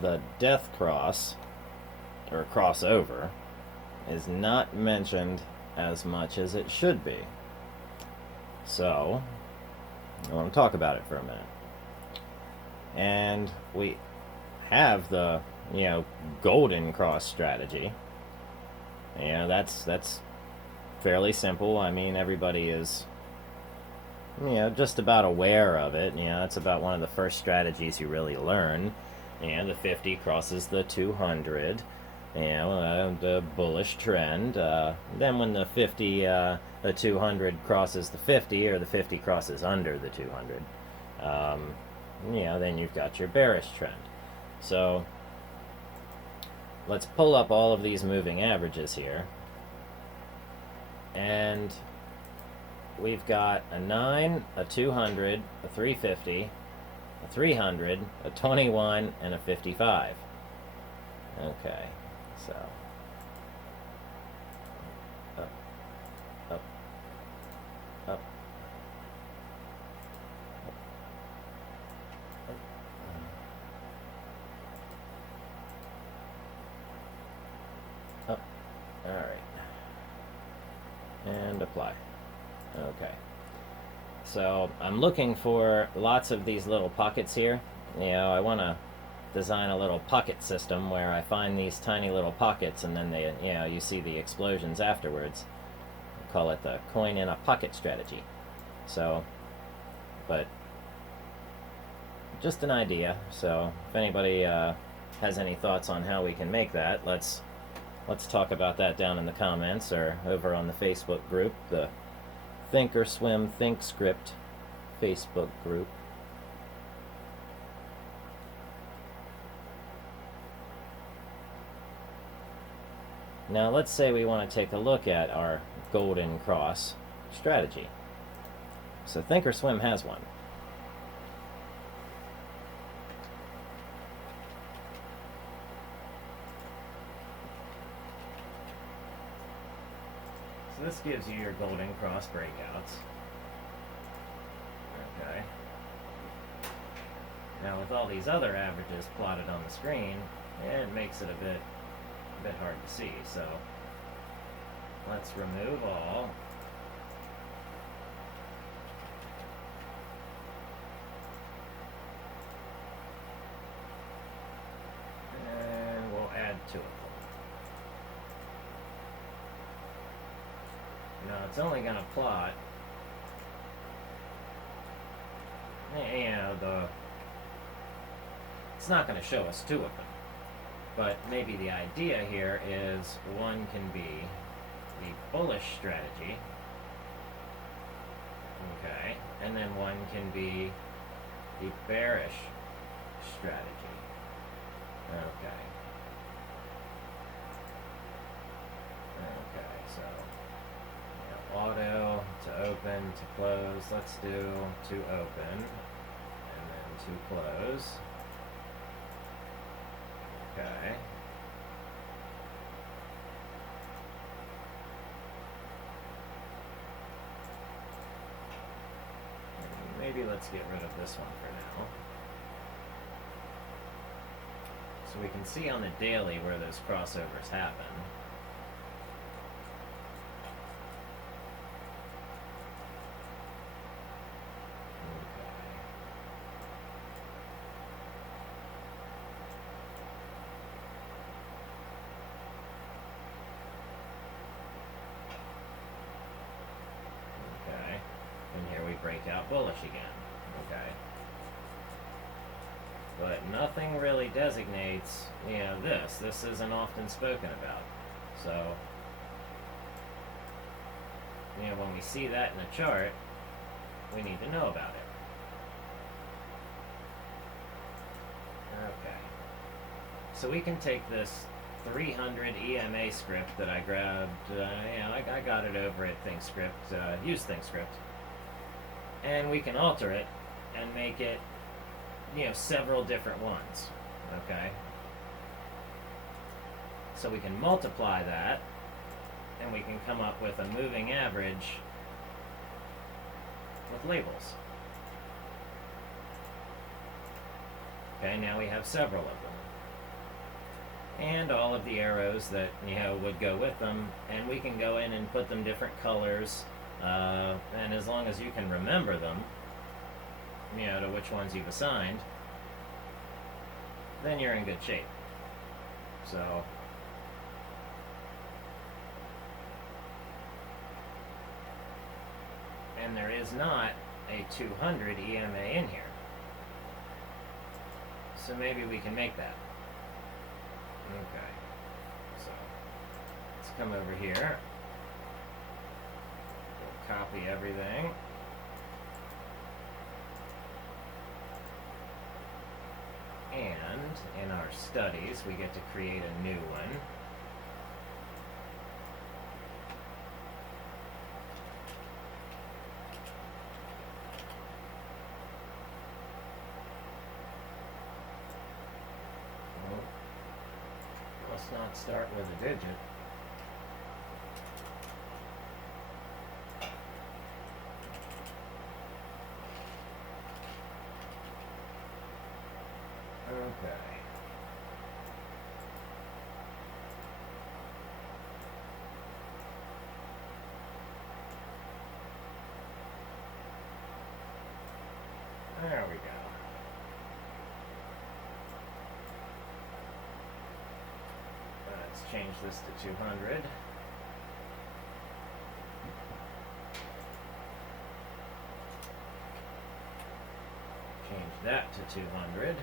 the death cross, or crossover, is not mentioned as much as it should be. So, I want to talk about it for a minute. And we have the, golden cross strategy. That's fairly simple. I mean, everybody is, just about aware of it. It's about one of the first strategies you really learn. The 50 crosses the 200. The bullish trend. Then when the 200 crosses the 50, or the 50 crosses under the 200, then you've got your bearish trend. So let's pull up all of these moving averages here. And we've got a 9, a 200, a 350, a 300, a 21, and a 55. Okay, so up, up, up, up. All right. And apply. Okay. So I'm looking for lots of these little pockets here. I want to design a little pocket system where I find these tiny little pockets, and then they, you see the explosions afterwards. I call it the coin in a pocket strategy. So, but just an idea. So if anybody has any thoughts on how we can make that, let's talk about that down in the comments or over on the Facebook group, the Think or Swim Think Script Facebook group. Now let's say we want to take a look at our golden cross strategy. So Think or Swim has one. So this gives you your golden cross breakouts. Okay. Now with all these other averages plotted on the screen, it makes it a bit hard to see. So let's remove all. And we'll add to it. Now it's only going to plot, it's not going to show us two of them. But maybe the idea here is one can be the bullish strategy, okay, and then one can be the bearish strategy, okay. Okay, so auto to open to close. Let's do to open and then to close. Okay. Maybe let's get rid of this one for now. So we can see on the daily where those crossovers happen. Break out bullish again, okay? But nothing really designates, this isn't often spoken about. So, when we see that in a chart, we need to know about it. Okay. So we can take this 300 EMA script that I grabbed, I got it over at ThinkScript, use ThinkScript. And we can alter it and make it, several different ones, okay? So we can multiply that, and we can come up with a moving average with labels. Okay, now we have several of them. and all of the arrows that would go with them, and we can go in and put them different colors, and as long as you can remember them, to which ones you've assigned, then you're in good shape. So and there is not a 200 EMA in here, so maybe we can make that. Okay, so let's come over here, we'll copy everything, and in our studies we get to create a new one. Let's not start with a digit. Okay. There we go. Let's change this to 200. Change that to 200.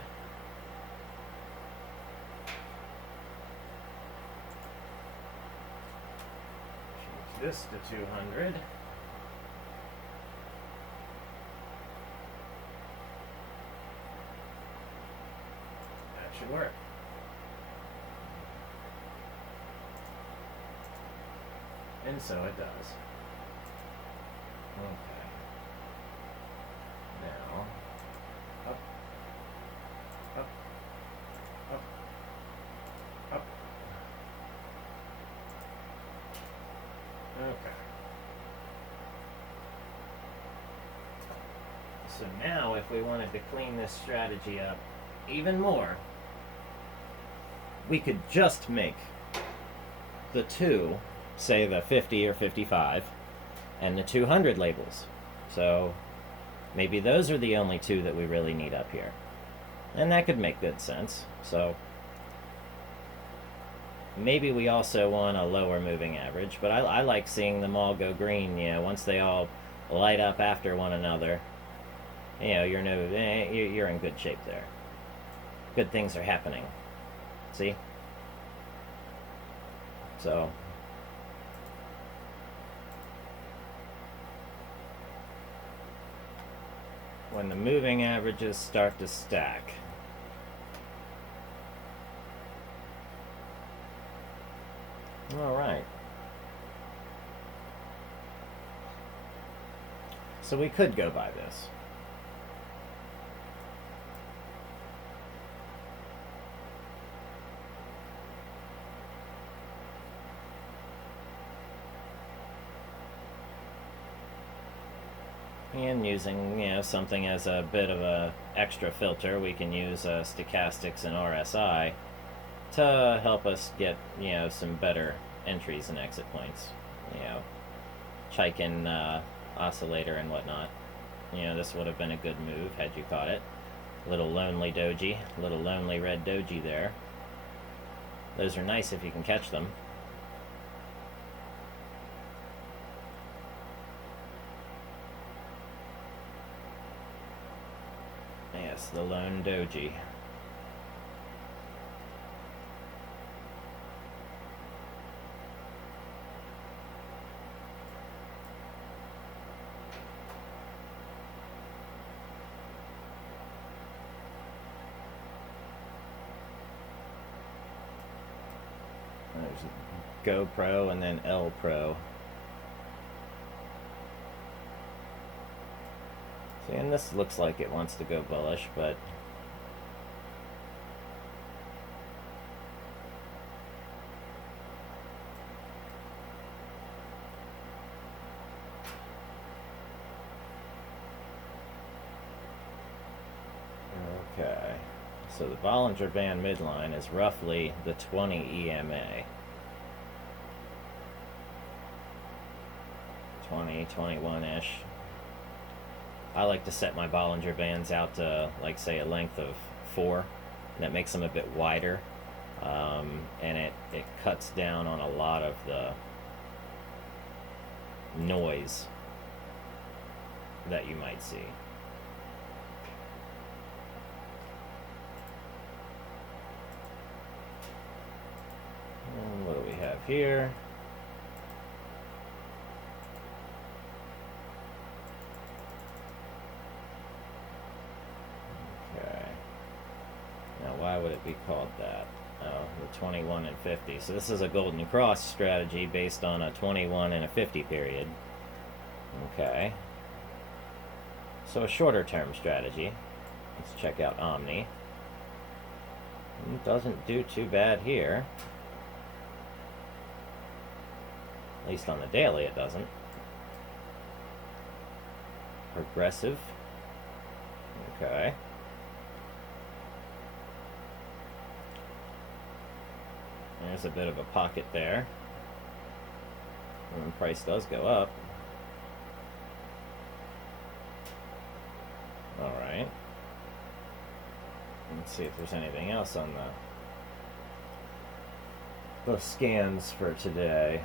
Change this to 200. That should work. And so it does. Okay. Now, up, up, up, up. Okay. So now if we wanted to clean this strategy up even more, we could just make the two, say the 50 or 55, and the 200 labels. So maybe those are the only two that we really need up here. And that could make good sense. So maybe we also want a lower moving average, but I like seeing them all go green, once they all light up after one another. You're in good shape there. Good things are happening. See? So when the moving averages start to stack, all right. So we could go by this. And using, something as a bit of a extra filter, we can use stochastics and RSI to help us get, some better entries and exit points. Chaikin oscillator and whatnot. This would have been a good move had you caught it. Little lonely Doji, little lonely red Doji there. Those are nice if you can catch them. Yes, the lone Doji. There's GoPro and then L Pro. See, and this looks like it wants to go bullish, but okay. So the Bollinger Band midline is roughly the 20 EMA. 20, 21-ish. I like to set my Bollinger Bands out to, like, say, a length of 4. And that makes them a bit wider. And it cuts down on a lot of the noise that you might see. And what do we have here? Okay. Now, why would it be called that? Oh, the 21 and 50. So this is a Golden Cross strategy based on a 21 and a 50 period. Okay. So a shorter term strategy. Let's check out Omni. It doesn't do too bad here. At least on the daily it doesn't. Progressive. Okay. There's a bit of a pocket there. And the price does go up. Alright. Let's see if there's anything else on the scans for today.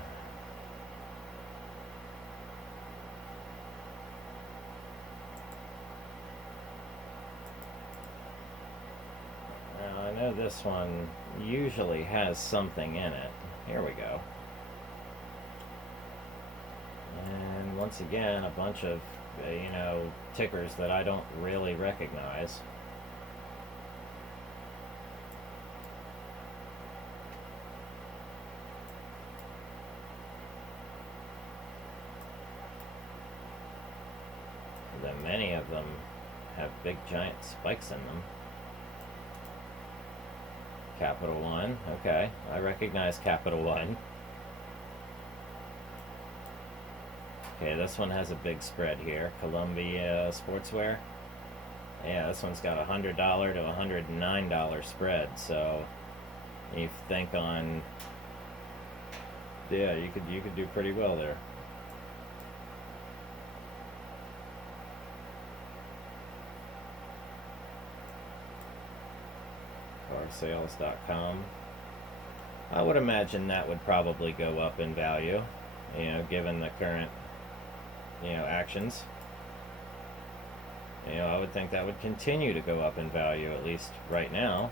Now, I know this one usually has something in it. Here we go. And once again, a bunch of, tickers that I don't really recognize. Then many of them have big giant spikes in them. Capital One, okay, I recognize Capital One. Okay, this one has a big spread here. Columbia Sportswear. Yeah, this one's got a $100 to $109 spread. So you think on, yeah, you could do pretty well there. Carsales.com. I would imagine that would probably go up in value, given the current actions. I would think that would continue to go up in value, at least right now.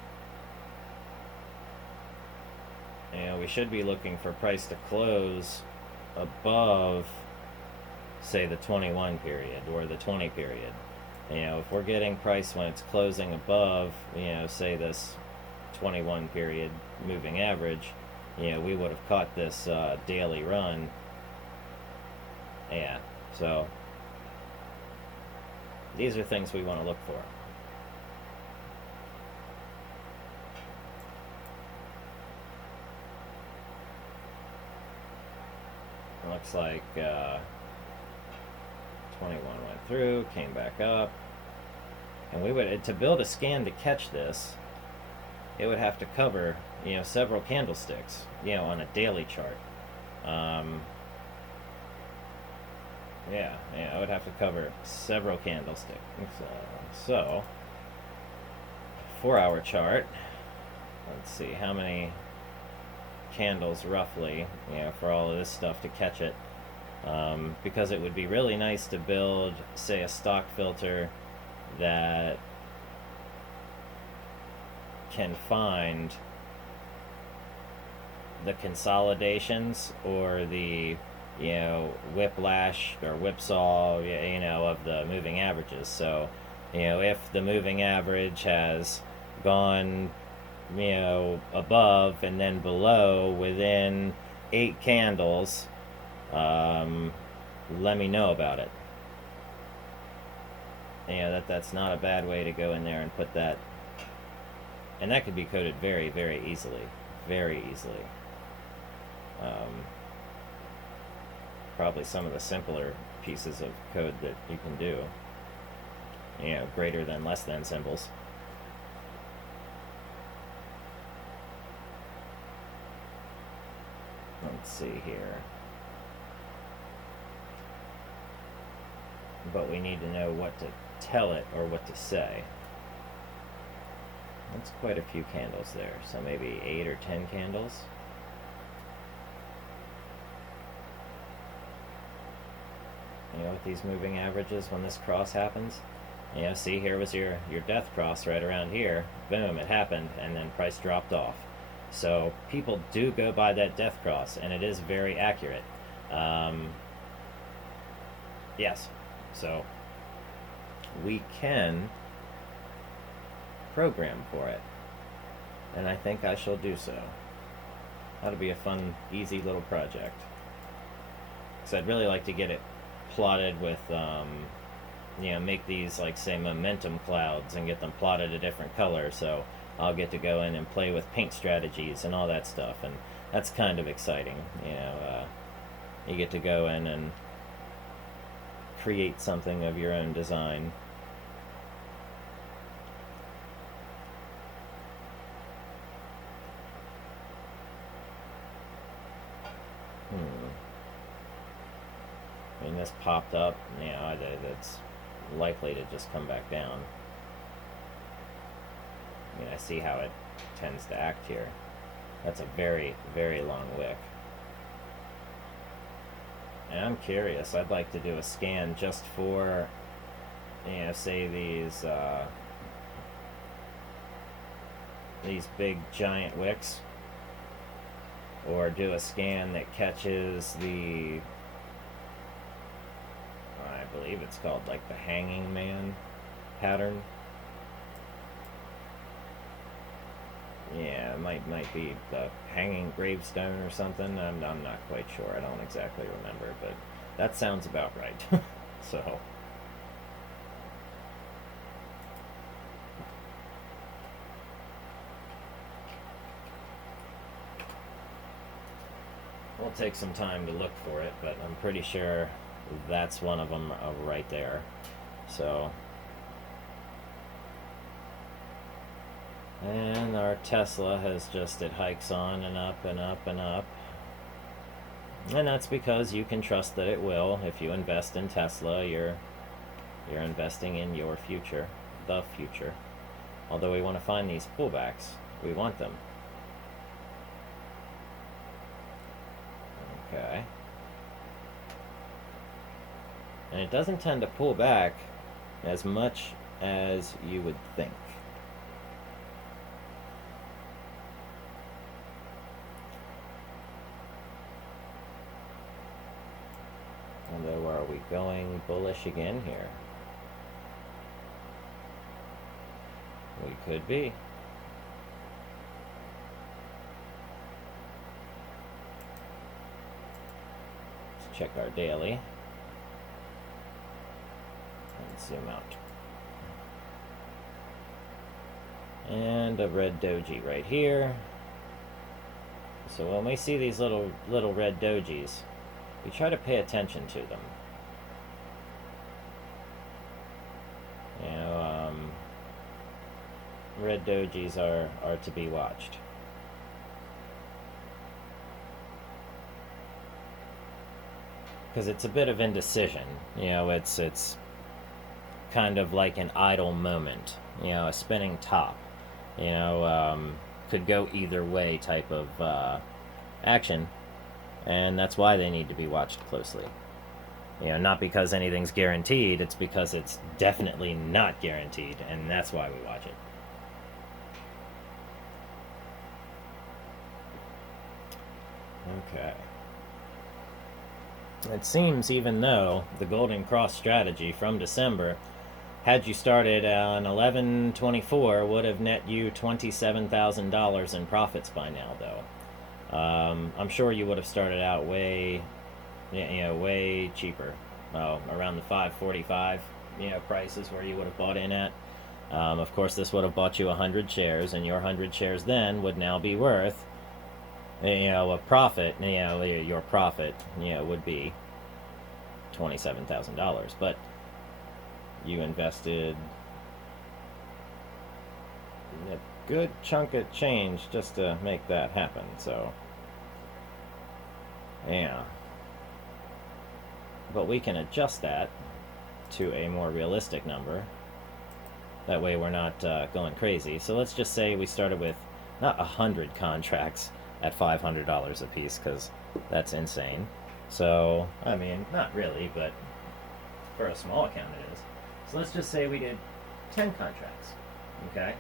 We should be looking for price to close above, say, the 21 period or the 20 period. If we're getting price when it's closing above, say this 21 period moving average, we would have caught this daily run. Yeah, so these are things we want to look for. Looks like 21 went through, came back up, and we would, to build a scan to catch this, it would have to cover several candlesticks on a daily chart. I would have to cover several candlesticks. So 4-hour chart, let's see how many candles roughly for all of this stuff to catch it, because it would be really nice to build, say, a stock filter that can find the consolidations or the whiplash or whipsaw of the moving averages. So if the moving average has gone above and then below within 8 candles, let me know about it. That's not a bad way to go in there and put that, and that could be coded very, very easily. Probably some of the simpler pieces of code that you can do, greater than, less than symbols. Let's see here. But we need to know what to tell it or what to say. That's quite a few candles there, so maybe 8 or 10 candles. You know, with these moving averages, when this cross happens, you know, see, here was your death cross right around here. Boom, it happened, and then price dropped off. So people do go by that death cross, and it is very accurate. Yes, so we can program for it, and I think I shall do so. That'll be a fun, easy little project. Because I'd really like to get it plotted with, you know, make these, like, say, momentum clouds and get them plotted a different color, so I'll get to go in and play with paint strategies and all that stuff, and that's kind of exciting. You know, you get to go in and create something of your own design. I mean, this popped up, you know, that's likely to just come back down. I mean, I see how it tends to act here. That's a very, very long wick. And I'm curious, I'd like to do a scan just for, you know, say these big giant wicks, or do a scan that catches the, I believe it's called like the hanging man pattern. Yeah, it might be the hanging gravestone or something. I'm not quite sure. I don't exactly remember, but that sounds about right. So we'll take some time to look for it, but I'm pretty sure that's one of them right there. So, and our Tesla has just, it hikes on and up and up and up. And that's because you can trust that it will. If you invest in Tesla, you're investing in your future, the future. Although we want to find these pullbacks, we want them. Okay. And it doesn't tend to pull back as much as you would think. Although, are we going bullish again here? We could be. Let's check our daily. Zoom out. And a red doji right here. So when we see these little red dojis, we try to pay attention to them. You know, red dojis are to be watched. Because it's a bit of indecision. You know, it's kind of like an idle moment, you know, a spinning top, you know, could go either way type of action, and that's why they need to be watched closely. You know, not because anything's guaranteed, it's because it's definitely not guaranteed, and that's why we watch it. Okay. It seems, even though the Golden Cross strategy from December, had you started on 11/24, would have net you $27,000 in profits by now, though. I'm sure you would have started out way cheaper. Around the 545, prices where you would have bought in at. Of course, this would have bought you 100 shares, and your 100 shares then would now be worth, a profit. Your profit, would be $27,000, but you invested a good chunk of change just to make that happen. So Yeah. But we can adjust that to a more realistic number. That way we're not going crazy. So let's just say we started with not 100 contracts at $500 a piece, because that's insane. So, I mean, not really, but for a small account it is. So let's just say we did 10 contracts, okay?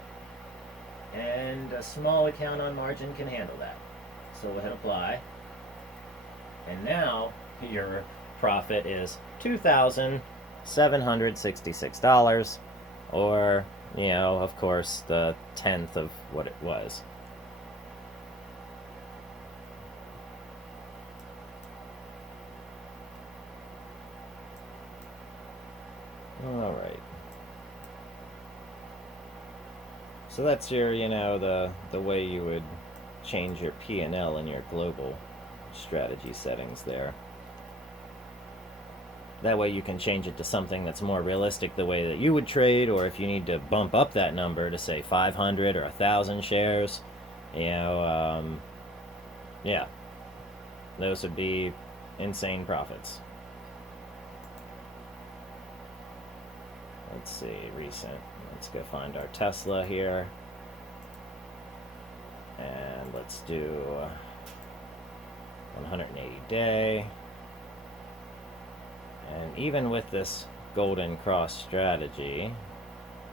And a small account on margin can handle that. So we'll hit apply. And now your profit is $2,766, or, you know, of course, the 10th of what it was. All right. So that's your, you know, the way you would change your P&L in your global strategy settings there. That way you can change it to something that's more realistic the way that you would trade, or if you need to bump up that number to say 500 or 1,000 shares, you know, yeah, those would be insane profits. Let's see, recent. Let's go find our Tesla here. And let's do 180 day. And even with this golden cross strategy,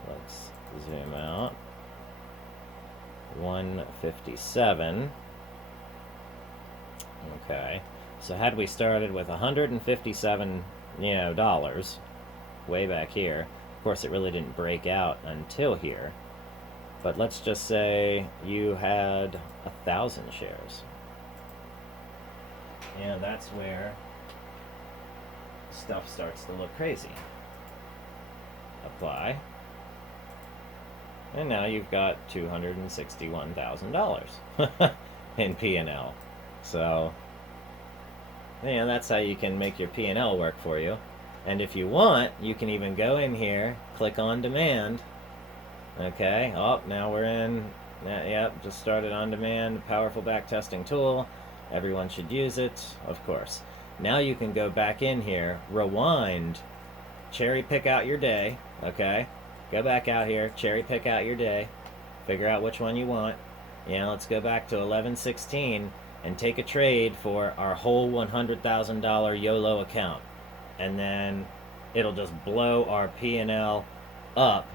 let's zoom out. 157. Okay. So had we started with 157, you know, dollars way back here, of course it really didn't break out until here. But let's just say you had 1,000 shares. And that's where stuff starts to look crazy. Apply. And now you've got $261,000 in P&L. So, you know, that's how you can make your P&L work for you. And if you want, you can even go in here, click on demand. Okay, oh, now we're in, yep, just started on demand, powerful backtesting tool. Everyone should use it, of course. Now you can go back in here, rewind, cherry pick out your day, okay? Go back out here, cherry pick out your day, figure out which one you want. You know, let's go back to 11/16 and take a trade for our whole $100,000 YOLO account. And then it'll just blow our P&L up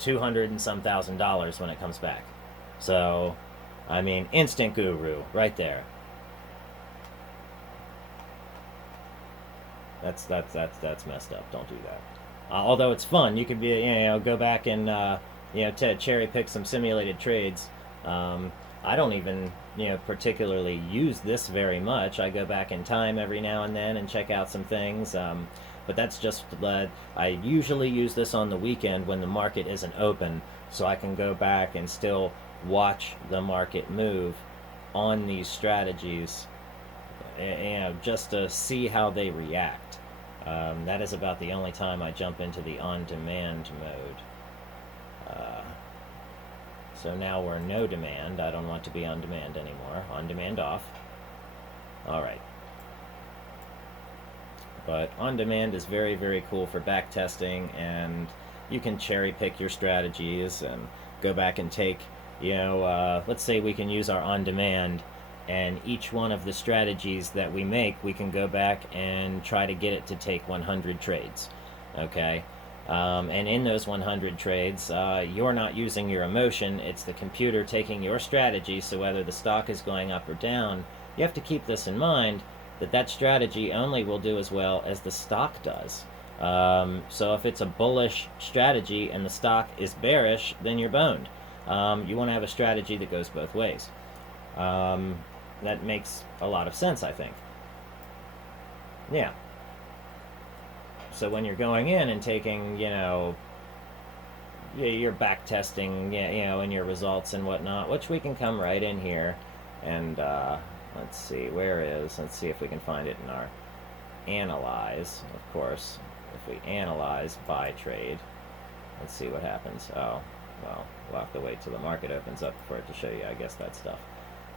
200 and some $1,000 when it comes back. So, I mean, instant guru right there. That's messed up. Don't do that. Although it's fun, you could be, you know, go back and you know, cherry pick some simulated trades. I don't even, you know, particularly use this very much. I go back in time every now and then and check out some things. But that's just, I usually use this on the weekend when the market isn't open, so I can go back and still watch the market move on these strategies, you know, just to see how they react. That is about the only time I jump into the on-demand mode. So now we're no demand. I don't want to be on demand anymore. On demand off. Alright. But on demand is very, very cool for back testing, and you can cherry pick your strategies and go back and take, you know, let's say we can use our on demand, and each one of the strategies that we make, we can go back and try to get it to take 100 trades. Okay? And in those 100 trades, you're not using your emotion, it's the computer taking your strategy, so whether the stock is going up or down, you have to keep this in mind, that strategy only will do as well as the stock does. So if it's a bullish strategy and the stock is bearish, then you're boned. You want to have a strategy that goes both ways. That makes a lot of sense, I think. Yeah. So when you're going in and taking, you know, your back testing, you know, and your results and whatnot, which we can come right in here and let's see, let's see if we can find it in our analyze, of course. If we analyze buy trade, let's see what happens. Oh, well, we'll have to wait till the market opens up for it to show you, I guess, that stuff.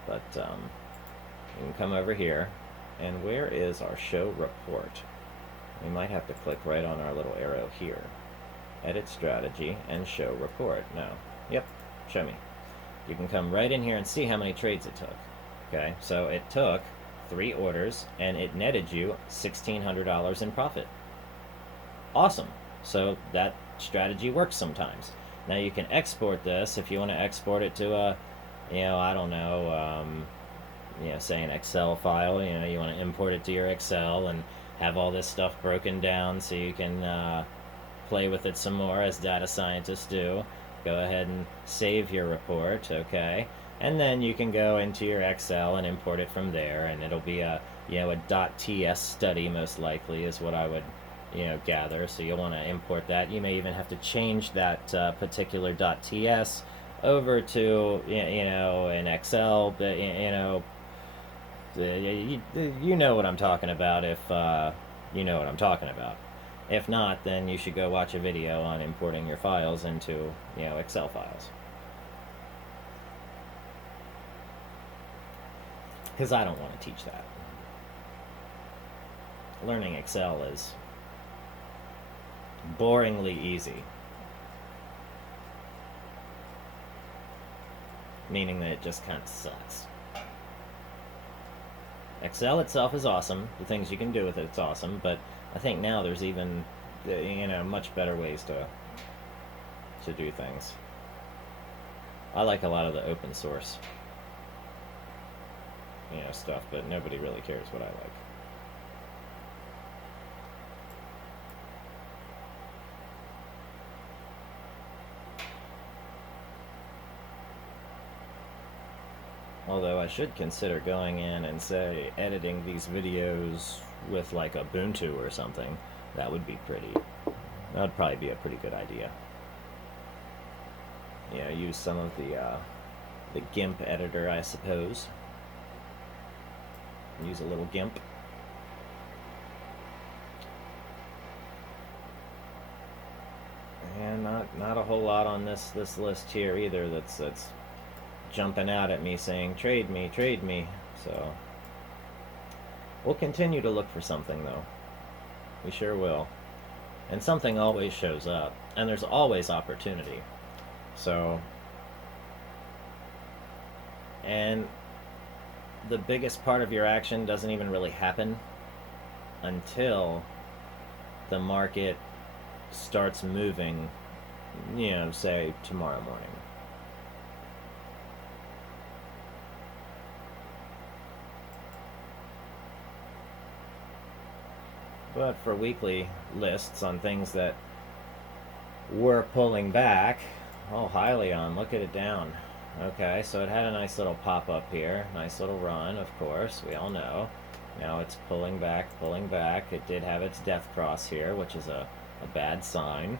But You can come over here, and where is our show report? We might have to click right on our little arrow here. Edit strategy and show report. No. Yep, show me. You can come right in here and see how many trades it took. Okay, so it took 3 orders, and it netted you $1,600 in profit. Awesome. So that strategy works sometimes. Now you can export this if you want to export it to a, I don't know, say an Excel file. You want to import it to your Excel and have all this stuff broken down so you can play with it some more as data scientists do. Go ahead and save your report, okay? And then you can go into your Excel and import it from there, and it'll be a .ts study most likely is what I would gather. So you'll want to import that. You may even have to change that particular .ts over to an Excel. But you know what I'm talking about if you know what I'm talking about. If not, then you should go watch a video on importing your files into Excel files. Because I don't want to teach that. Learning Excel is boringly easy. Meaning that it just kind of sucks. Excel itself is awesome. The things you can do with it's awesome, but I think now there's even much better ways to do things. I like a lot of the open source stuff, but nobody really cares what I like. Although I should consider going in and say editing these videos with like Ubuntu or something. That would be that would probably be a pretty good idea. Use some of the GIMP editor, I suppose. Use a little GIMP. And not a whole lot on this list here either that's jumping out at me saying trade me. So we'll continue to look for something, though. We sure will. And something always shows up, and there's always opportunity. So, and the biggest part of your action doesn't even really happen until the market starts moving, say tomorrow morning. But for weekly lists on things that were pulling back, oh, Hyliion, look at it down. Okay, so it had a nice little pop-up here. Nice little run, of course, we all know. Now it's pulling back. It did have its death cross here, which is a bad sign.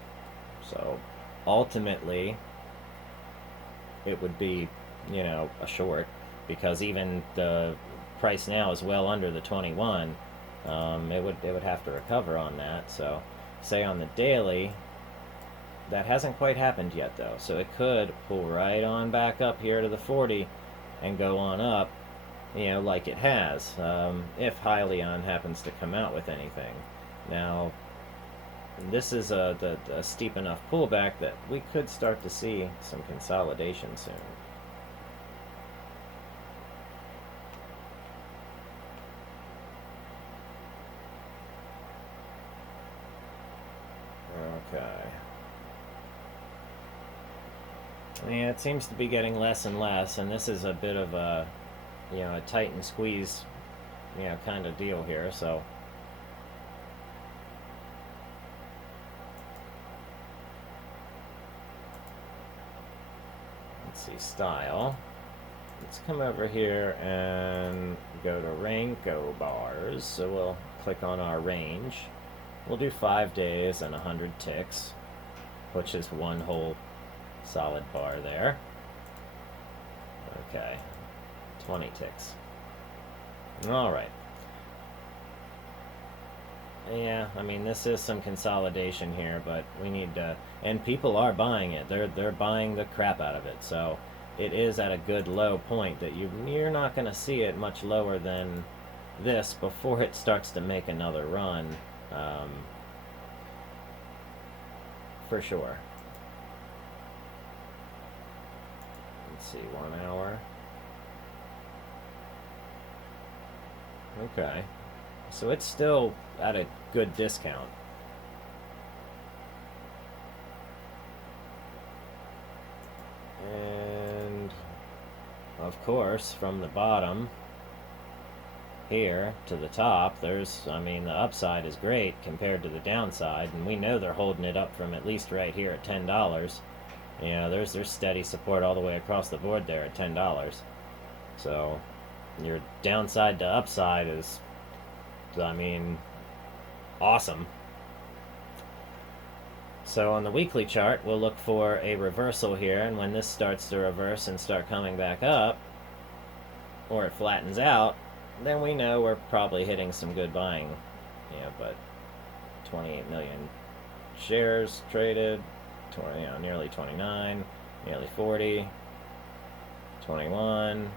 So ultimately, it would be, a short, because even the price now is well under the 21. It would have to recover on that. So, say on the daily, that hasn't quite happened yet though. So it could pull right on back up here to the 40 and go on up, like it has, if Hyliion happens to come out with anything. Now, this is a steep enough pullback that we could start to see some consolidation soon. Okay. Yeah, it seems to be getting less and less, and this is a bit of a, a tight and squeeze, kind of deal here, so. Let's see, style. Let's come over here and go to Rainco bars, so we'll click on our range. We'll do 5 days and 100 ticks, which is one whole solid bar there. Okay, 20 ticks. All right. Yeah, I mean, this is some consolidation here, but we need to, and people are buying it. They're buying the crap out of it. So it is at a good low point that you're not going to see it much lower than this before it starts to make another run, for sure. Let's see, 1 hour. Okay, so it's still at a good discount. And of course, from the bottom here to the top, there's, I mean, the upside is great compared to the downside, and we know they're holding it up from at least right here at $10. You know, there's steady support all the way across the board there at $10. So your downside to upside is, I mean, awesome. So on the weekly chart, we'll look for a reversal here, and when this starts to reverse and start coming back up, or it flattens out, then we know we're probably hitting some good buying. Yeah, but 28 million shares traded, 20, you know, nearly 29, nearly 40, 21,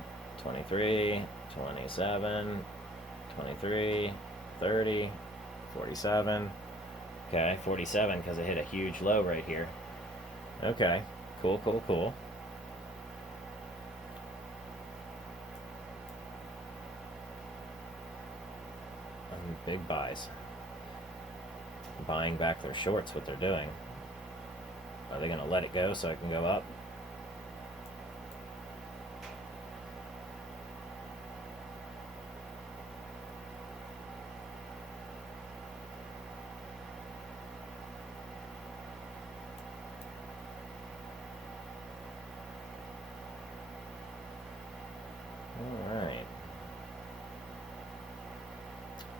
23, 27, 23, 30, 47. Okay, 47 because it hit a huge low right here. Okay, cool, cool, cool. Big buys. Buying back their shorts, what they're doing. Are they going to let it go so it can go up?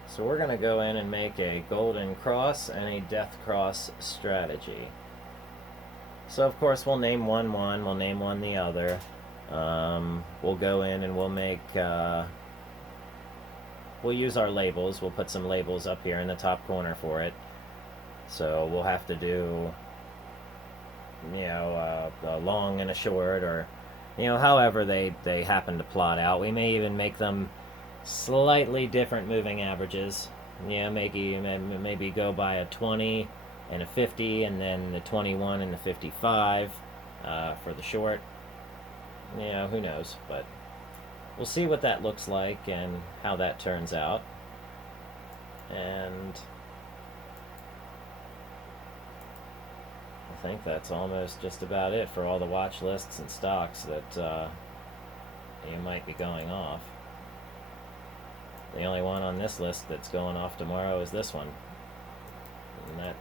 So we're going to go in and make a golden cross and a death cross strategy. So of course we'll name one, we'll name one the other. We'll go in and we'll make, we'll use our labels. We'll put some labels up here in the top corner for it. So we'll have to do, you know, a long and a short, or, you know, however they happen to plot out. We may even make them slightly different moving averages. Yeah, maybe go by a 20 and a 50, and then the 21 and the 55 for the short. Yeah, who knows, but we'll see what that looks like and how that turns out. And I think that's almost just about it for all the watch lists and stocks that you might be going off. The only one on this list that's going off tomorrow is this one. And that